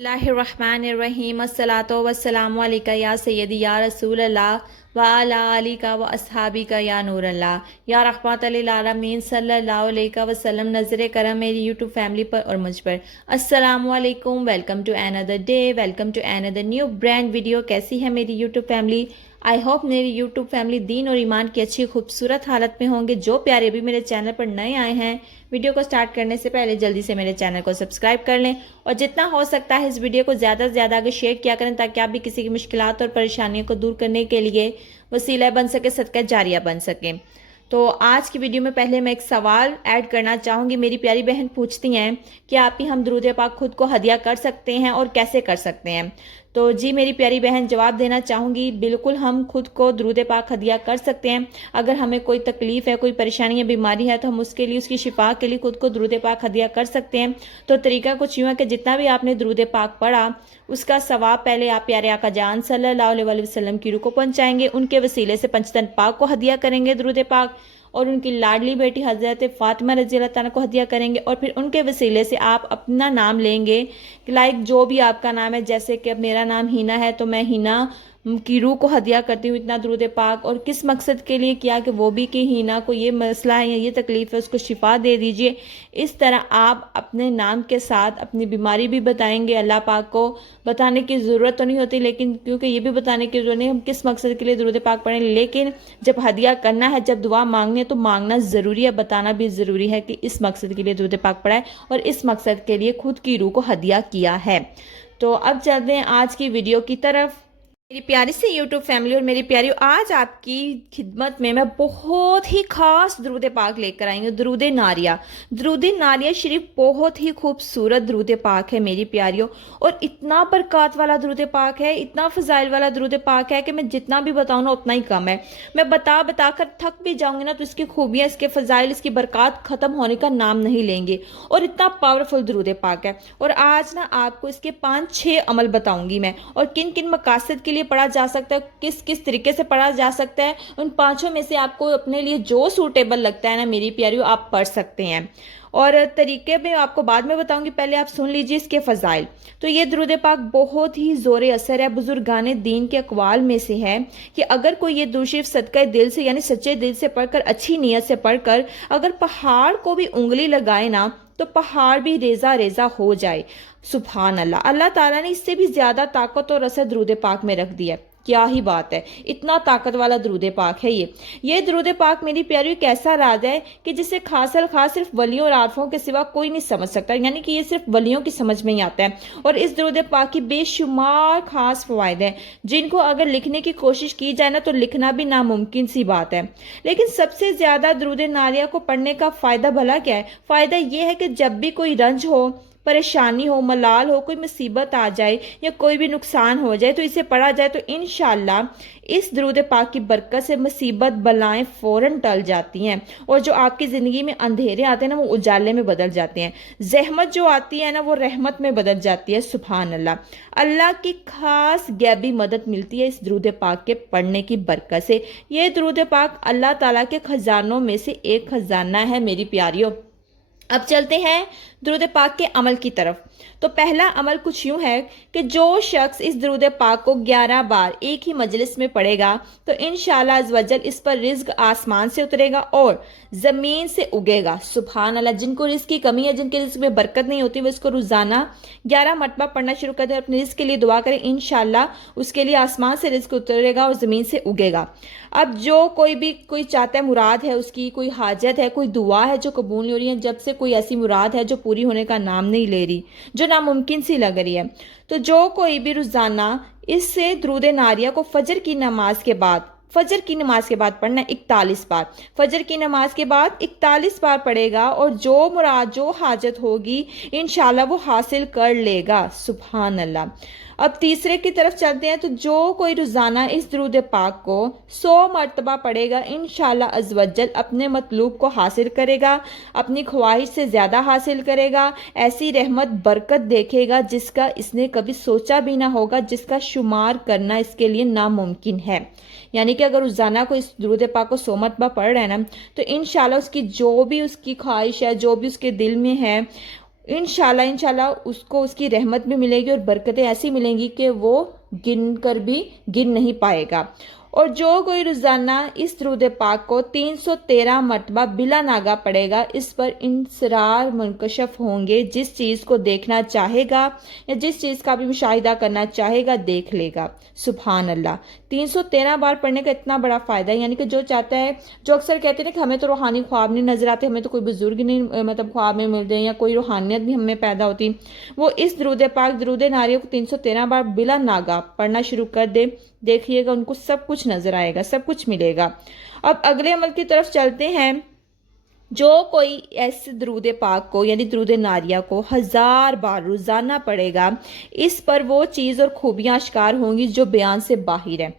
बिस्मिल्लाहिर्रहमानिर्रहीम अस्सलातु वस्सलामु अलैका या सय्यदी या रसूल अल्लाह व अला आलिका व अस्हाबिका या नूर अल्लाह या रहमतल लिल आलमीन सल्लल्लाहु अलैहि वसल्लम। नज़र करम मेरी यूट्यूब फैमिली पर और मुझ पर। अस्सलामु अलैकुम, welcome to another day, welcome to another new brand video. कैसी है मेरी यूट्यूब फैमिली? आई होप मेरी यूट्यूब फैमिली दीन और ईमान की अच्छी खूबसूरत हालत में होंगे। जो प्यारे भी मेरे चैनल पर नए आए हैं, वीडियो को स्टार्ट करने से पहले जल्दी से मेरे चैनल को सब्सक्राइब कर लें और जितना हो सकता है इस वीडियो को ज़्यादा से ज़्यादा आगे शेयर किया करें, ताकि आप भी किसी की मुश्किलात और परेशानियों को दूर करने के लिए वसीला बन सके, सदका जारिया बन सके। तो आज की वीडियो में पहले मैं एक सवाल ऐड करना चाहूँगी। मेरी प्यारी बहन पूछती हैं कि आप ही हम दुरूद पाक खुद को हदिया कर सकते हैं और कैसे कर सकते हैं। तो जी मेरी प्यारी बहन जवाब देना चाहूँगी, बिल्कुल हम खुद को दुरूद पाक हदिया कर सकते हैं। अगर हमें कोई तकलीफ़ है, कोई परेशानी या बीमारी है, तो हम उसके लिए, उसकी शिफा के लिए खुद को दुरूद पाक हदिया कर सकते हैं। तो तरीका कुछ यूँ है कि जितना भी आपने दुरूद पाक पढ़ा, उसका सवाब पहले आप प्यारे आका जान सल्लल्लाहु अलैहि वसल्लम की रूह को पहुँचाएंगे। उनके वसीले से पंचतन पाक को हदिया करेंगे दुरूद पाक, और उनकी लाडली बेटी हज़रत फ़ातिमा रज़ी अल्लाह तआला को हदिया करेंगे। और फिर उनके वसीले से आप अपना नाम लेंगे, लाइक जो भी आपका नाम है, जैसे कि अब मेरा नाम हिना है तो मैं हिना की रूह को हदिया करती हूँ इतना दुरूद पाक। और किस मकसद के लिए किया कि वो भी कि हिना को ये मसला है या ये तकलीफ़ है, उसको शिफा दे दीजिए। इस तरह आप अपने नाम के साथ अपनी बीमारी भी बताएंगे। अल्लाह पाक को बताने की ज़रूरत तो नहीं होती, लेकिन क्योंकि ये भी बताने की ज़रूरत नहीं हम किस मकसद के लिए दुरूद पाक पढ़ें, लेकिन जब हदिया करना है, जब दुआ मांगनी है, तो मांगना ज़रूरी है, बताना भी ज़रूरी है कि इस मकसद के लिए दुरूद पाक पढ़ा है और इस मकसद के लिए खुद की रूह को हदिया किया है। तो अब चलते हैं आज की वीडियो की तरफ। मेरी प्यारी सी यूट्यूब फैमिली और मेरी प्यारी, आज आपकी खिदमत में मैं बहुत ही खास दरूद पाक लेकर आई हूँ, दरूद नारिया। दरूद नारिया शरीफ बहुत ही खूबसूरत दरूद पाक है मेरी प्यारियों, और इतना बरकत वाला दरूद पाक है, इतना फजाइल वाला दरूद पाक है कि मैं जितना भी बताऊँ ना उतना ही कम है। मैं बता बता कर थक भी जाऊँगी ना, तो इसकी खूबियाँ, इसके फजाइल, इसकी बरकत ख़त्म होने का नाम नहीं लेंगे। और इतना पावरफुल दरूद पाक है। और आज ना आपको इसके 5-6 अमल बताऊँगी मैं, और किन किन मकासद के लिए पढ़ा जा सकता है, किस किस तरीके से पढ़ा जा सकता है। उन 5 में से आपको अपने लिए जो सूटेबल लगता है ना मेरी प्यारियों, आप पढ़ सकते हैं। और तरीके में आपको बाद में बताऊंगी, पहले आप सुन लीजिए इसके फजाइल। तो ये दरूद पाक बहुत ही ज़ोर असर है, बुजुर्गान दीन के अकवाल में से है कि अगर कोई ये दुरूद शरीफ सदका दिल से, यानी सच्चे दिल से पढ़कर, अच्छी नीयत से पढ़कर, अगर पहाड़ को भी उंगली लगाए ना, तो पहाड़ भी रेजा रेजा हो जाए। सुभान अल्लाह, अल्लाह ताला ने इससे भी ज्यादा ताकत और असर दरूद पाक में रख दिया। क्या ही बात है, इतना ताकत वाला दरूद पाक है ये दरूद पाक मेरी प्यारी एक ऐसा राज है कि जिसे खास सिर्फ वलियों और आरफों के सिवा कोई नहीं समझ सकता, यानी कि ये सिर्फ वलियों की समझ में ही आता है। और इस दरूद पाक की बेशुमार खास फवायद हैं, जिनको अगर लिखने की कोशिश की जाए ना, तो लिखना भी नामुमकिन सी बात है। लेकिन सबसे ज्यादा दरूद नारिया को पढ़ने का फायदा भला क्या है? फायदा ये है कि जब भी कोई रंज हो, परेशानी हो, मलाल हो, कोई मुसीबत आ जाए या कोई भी नुकसान हो जाए, तो इसे पढ़ा जाए तो इंशाल्लाह इस दरूद पाक की बरकत से मुसीबत बलाएं फौरन टल जाती हैं, और जो आपकी ज़िंदगी में अंधेरे आते हैं ना, वो उजाले में बदल जाते हैं। जहमत जो आती है ना, वो रहमत में बदल जाती है। सुभान अल्लाह, अल्लाह की खास गैबी मदद मिलती है इस दरूद पाक के पढ़ने की बरकत से। ये दरूद पाक अल्लाह ताला के खजानों में से एक खजाना है मेरी प्यारियों। अब चलते हैं दरूद पाक के अमल की तरफ। तो पहला अमल कुछ यूं है कि जो शख्स इस दरूद पाक को 11 बार एक ही मजलिस में पढ़ेगा, तो इंशाअल्लाह अज़्वजल इस पर रिज़्क आसमान से उतरेगा और ज़मीन से उगेगा। सुभान अल्लाह, जिनको रिज़्क की कमी है, जिनके रिज़्क में बरकत नहीं होती, वो इसको रोज़ाना 11 मरतबा पढ़ना शुरू कर दें, अपने रिज़्क के लिए दुआ करें, इंशाअल्लाह उसके लिए आसमान से रिज़्क उतरेगा और ज़मीन से उगेगा। अब जो कोई चाहता है, मुराद है उसकी, कोई हाजत है, कोई दुआ है जो कबूल नहीं हो रही है, जब से कोई ऐसी मुराद है जो पूरी होने का नाम नहीं ले रही, जो नामुमकिन सी लग रही है, तो जो कोई भी रोजाना इससे दरूद नारिया को फजर की नमाज के बाद पढ़ना 41 बार, फजर की नमाज के बाद 41 बार पढ़ेगा, और जो मुराद, जो हाजत होगी, इंशाल्लाह वो हासिल कर लेगा। सुभान अल्लाह। अब तीसरे की तरफ चलते हैं। तो जो कोई रोज़ाना इस दरूद पाक को 100 मरतबा पढ़ेगा, इंशाअल्लाह अज़्वजल अपने मतलूब को हासिल करेगा, अपनी ख्वाहिश से ज़्यादा हासिल करेगा, ऐसी रहमत बरकत देखेगा जिसका इसने कभी सोचा भी ना होगा, जिसका शुमार करना इसके लिए नामुमकिन है। यानी कि अगर रोज़ाना को इस दरूद पाक को 100 मरतबा पढ़ रहे हैं ना, तो इंशाअल्लाह उसकी जो भी उसकी ख्वाहिश है, जो भी उसके दिल में है, انشاءاللہ اس کو اس کی رحمت بھی ملے گی اور برکتیں ایسی ملیں گی کہ وہ گن کر بھی گن نہیں پائے گا۔ اور جو کوئی روزانہ اس درود پاک کو 313 مرتبہ بلا ناگا پڑھے گا، اس پر انسرار منکشف ہوں گے۔ جس چیز کو دیکھنا چاہے گا یا جس چیز کا بھی مشاہدہ کرنا چاہے گا دیکھ لے گا۔ سبحان اللہ، 313 بار پڑھنے کا اتنا بڑا فائدہ ہے، یعنی کہ جو چاہتا ہے، جو اکثر کہتے ہیں کہ ہمیں تو روحانی خواب نہیں نظر آتے، ہمیں تو کوئی بزرگ نہیں مطلب خواب میں ملتے ہیں یا کوئی روحانیت بھی ہمیں پیدا ہوتی، وہ اس درود پاک درود ناریہ کو 313 بار بلا ناگا پڑھنا شروع کر دے، دیکھیے گا ان کو سب کچھ نظر آئے گا، سب کچھ ملے گا۔ اب اگلے عمل کی طرف چلتے ہیں۔ جو کوئی ایسے درود پاک کو یعنی درود ناریہ کو 1000 بار روزانہ پڑھے گا، اس پر وہ چیز اور خوبیاں اشکار ہوں گی جو بیان سے باہر ہے،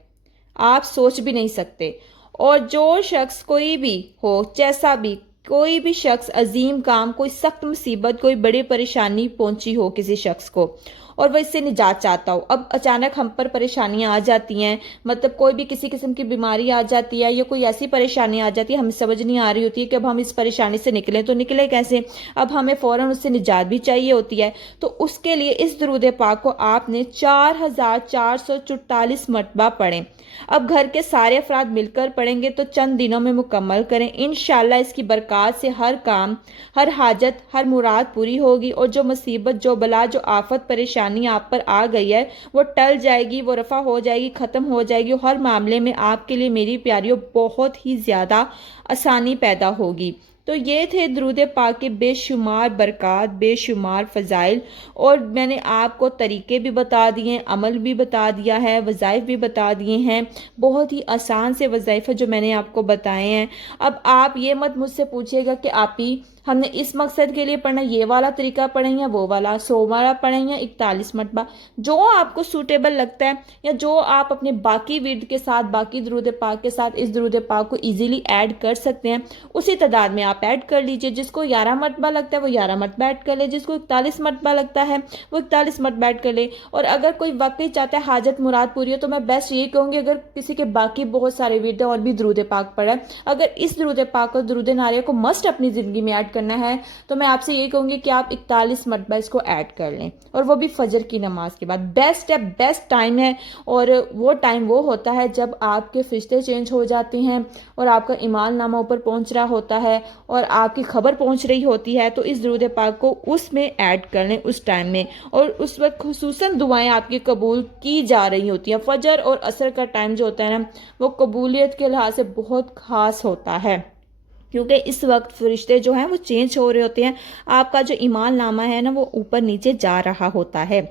آپ سوچ بھی نہیں سکتے۔ اور جو شخص کوئی بھی ہو، جیسا بھی کوئی بھی شخص، عظیم کام، کوئی سخت مصیبت، کوئی بڑی پریشانی پہنچی ہو کسی شخص کو اور وہ اس سے نجات چاہتا ہو، اب اچانک ہم پر پریشانیاں آ جاتی ہیں، مطلب کوئی بھی کسی قسم کی بیماری آ جاتی ہے یا کوئی ایسی پریشانی آ جاتی ہے، ہمیں سمجھ نہیں آ رہی ہوتی ہے کہ اب ہم اس پریشانی سے نکلیں تو نکلے کیسے، اب ہمیں فوراً اس سے نجات بھی چاہیے ہوتی ہے، تو اس کے لیے اس درود پاک کو آپ نے 4444 مرتبہ پڑھیں۔ اب گھر کے سارے افراد مل کر پڑھیں گے تو چند دنوں میں مکمل کریں، انشاءاللہ اس کی برکات سے ہر کام، ہر حاجت، ہر مراد پوری ہوگی، اور جو مصیبت، جو بلا، جو آفت، پریشانی آپ پر آ گئی ہے وہ ٹل جائے گی، وہ رفع ہو جائے گی، ختم ہو جائے گی، ہر معاملے میں آپ کے لیے میری پیاریوں بہت ہی زیادہ آسانی پیدا ہوگی۔ تو یہ تھے درود پاک کے بے شمار برکات، بے شمار فضائل، اور میں نے آپ کو طریقے بھی بتا دیے، عمل بھی بتا دیا ہے، وظائف بھی بتا دیے ہیں، بہت ہی آسان سے وظائف جو میں نے آپ کو بتائے ہیں۔ اب آپ یہ مت مجھ سے پوچھیے گا کہ آپ ہی ہم نے اس مقصد کے لیے پڑھنا، یہ والا طریقہ پڑھیں یا وہ والا، 100 والا پڑھیں یا 41 مرتبہ، جو آپ کو سوٹیبل لگتا ہے یا جو آپ اپنے باقی ورد کے ساتھ، باقی درود پاک کے ساتھ اس درود پاک کو ایزیلی ایڈ کر سکتے ہیں، اسی تعداد میں آپ ایڈ کر لیجئے۔ جس کو 11 مرتبہ لگتا ہے وہ 11 مرتبہ ایڈ کر لے، جس کو 41 مرتبہ لگتا ہے وہ 41 مرتبہ ایڈ کر لے۔ اور اگر کوئی واقعی چاہتا ہے حاجت مراد پوری ہو تو میں بیسٹ یہ کہوں گی، اگر کسی کے باقی بہت سارے ورد اور بھی درود پاک پڑھا ہے، اگر اس درود پاک اور درود ناریہ کو مسٹ اپنی زندگی میں ایڈ کرنا ہے تو میں آپ سے یہ کہوں گی کہ آپ 41 مرتبہ اس کو ایڈ کر لیں، اور وہ بھی فجر کی نماز کے بعد۔ بیسٹ ہے، بیسٹ ٹائم ہے، اور وہ ٹائم وہ ہوتا ہے جب آپ کے فرشتے چینج ہو جاتے ہیں اور آپ کا ایمان نامہ اوپر پہنچ رہا ہوتا ہے اور آپ کی خبر پہنچ رہی ہوتی ہے، تو اس درود پاک کو اس میں ایڈ کر لیں اس ٹائم میں، اور اس وقت خصوصاً دعائیں آپ کی قبول کی جا رہی ہوتی ہیں۔ فجر اور عصر کا ٹائم جو ہوتا ہے نا، وہ قبولیت کے لحاظ سے بہت خاص ہوتا ہے، کیونکہ اس وقت فرشتے جو ہیں وہ چینج ہو رہے ہوتے ہیں، آپ کا جو ایمان نامہ ہے نا وہ اوپر نیچے جا رہا ہوتا ہے۔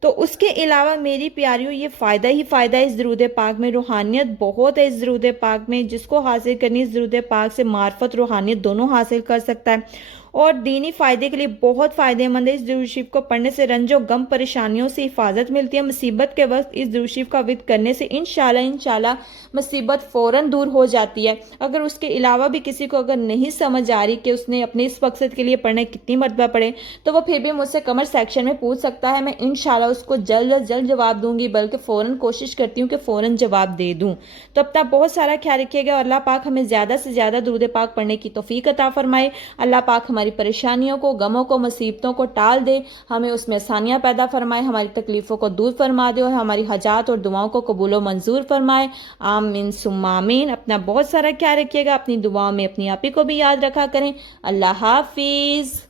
تو اس کے علاوہ میری پیاریوں یہ فائدہ ہی فائدہ ہے اس درود پاک میں، روحانیت بہت ہے اس درود پاک میں، جس کو حاصل کرنی اس درود پاک سے معرفت، روحانیت دونوں حاصل کر سکتا ہے، اور دینی فائدے کے لیے بہت فائدہ مند ہے۔ اس درود شریف کو پڑھنے سے رنج و غم، پریشانیوں سے حفاظت ملتی ہے۔ مصیبت کے وقت اس درود شریف کا ورد کرنے سے انشاءاللہ مصیبت فوراً دور ہو جاتی ہے۔ اگر اس کے علاوہ بھی کسی کو اگر نہیں سمجھ آ رہی کہ اس نے اپنے اس مقصد کے لیے پڑھنے کتنی مرتبہ پڑھے، تو وہ پھر بھی مجھ سے کمنٹ سیکشن میں پوچھ سکتا ہے، میں انشاءاللہ اس کو جلد از جلد جواب دوں گی، بلکہ فوراً کوشش کرتی ہوں کہ فوراً جواب دے دوں۔ تو اپنا بہت سارا خیال رکھیے گا، اور اللہ پاک ہمیں زیادہ سے زیادہ درود پاک پڑھنے کی توفیق عطا فرمائے۔ اللہ پاک ہماری پریشانیوں کو، غموں کو، مصیبتوں کو ٹال دے، ہمیں اس میں آسانیاں پیدا فرمائے، ہماری تکلیفوں کو دور فرما دے، اور ہماری حاجات اور دعاؤں کو قبول و منظور فرمائے۔ آمین ثم آمین۔ اپنا بہت سارا خیال رکھیے گا، اپنی دعاؤں میں اپنی آپ ہی کو بھی یاد رکھا کریں۔ اللہ حافظ۔